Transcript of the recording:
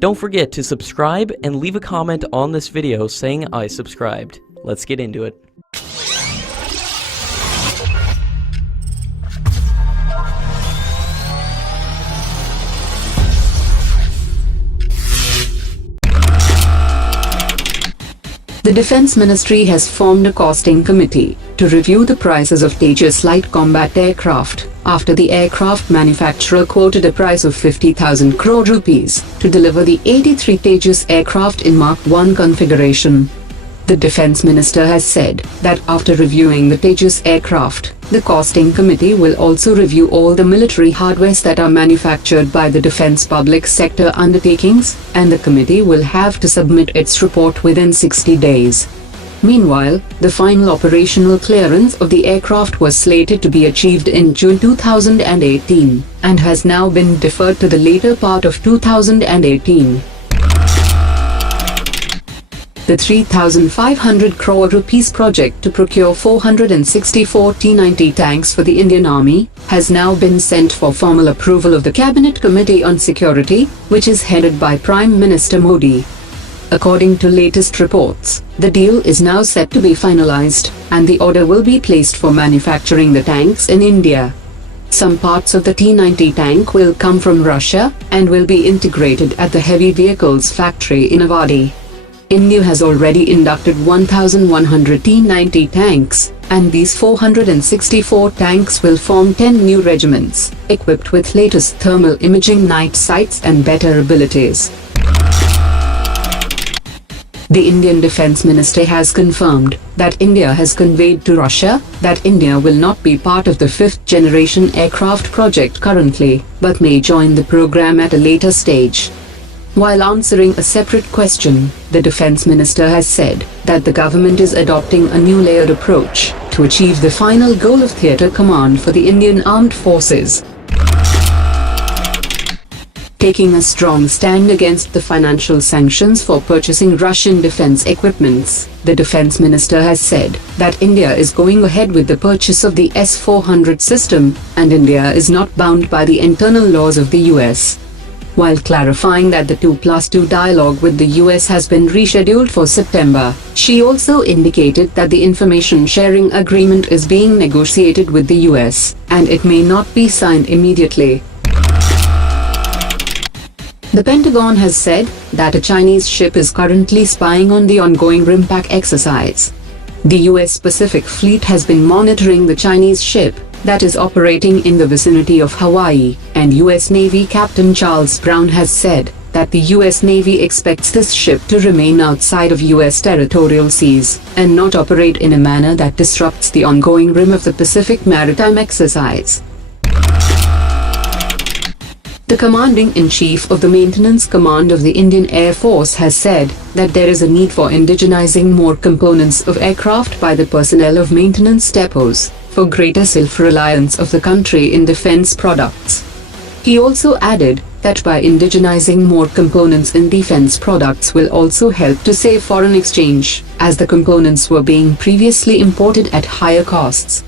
Don't forget to subscribe and leave a comment on this video saying I subscribed. Let's get into it. The Defense Ministry has formed a costing committee to review the prices of Tejas light combat aircraft after the aircraft manufacturer quoted a price of 50,000 crore rupees to deliver the 83 Tejas aircraft in Mark I configuration. The Defense Minister has said that after reviewing the Tejas aircraft, the costing committee will also review all the military hardwares that are manufactured by the defense public sector undertakings, and the committee will have to submit its report within 60 days. Meanwhile, the final operational clearance of the aircraft was slated to be achieved in June 2018, and has now been deferred to the later part of 2018. The 3,500 crore rupees project to procure 464 T-90 tanks for the Indian Army has now been sent for formal approval of the Cabinet Committee on Security, which is headed by Prime Minister Modi. According to latest reports, the deal is now set to be finalized, and the order will be placed for manufacturing the tanks in India. Some parts of the T-90 tank will come from Russia and will be integrated at the Heavy Vehicles Factory in Avadi. India has already inducted 1,100 T-90 tanks, and these 464 tanks will form 10 new regiments, equipped with latest thermal imaging night sights and better abilities. The Indian Defence Ministry has confirmed that India has conveyed to Russia that India will not be part of the 5th generation aircraft project currently, but may join the program at a later stage. While answering a separate question, the Defense Minister has said that the government is adopting a new layered approach to achieve the final goal of theatre command for the Indian Armed Forces. Taking a strong stand against the financial sanctions for purchasing Russian defense equipments, the Defense Minister has said that India is going ahead with the purchase of the S400 system, and India is not bound by the internal laws of the US. While clarifying that the 2+2 dialogue with the US has been rescheduled for September, she also indicated that the information sharing agreement is being negotiated with the US, and it may not be signed immediately. The Pentagon has said that a Chinese ship is currently spying on the ongoing RIMPAC exercise. The US Pacific Fleet has been monitoring the Chinese ship that is operating in the vicinity of Hawaii, and US Navy Captain Charles Brown has said that the US Navy expects this ship to remain outside of US territorial seas and not operate in a manner that disrupts the ongoing Rim of the Pacific maritime exercise. The Commanding-in-Chief of the Maintenance Command of the Indian Air Force has said that there is a need for indigenizing more components of aircraft by the personnel of maintenance depots for greater self-reliance of the country in defense products. He also added that by indigenizing more components in defense products will also help to save foreign exchange, as the components were being previously imported at higher costs.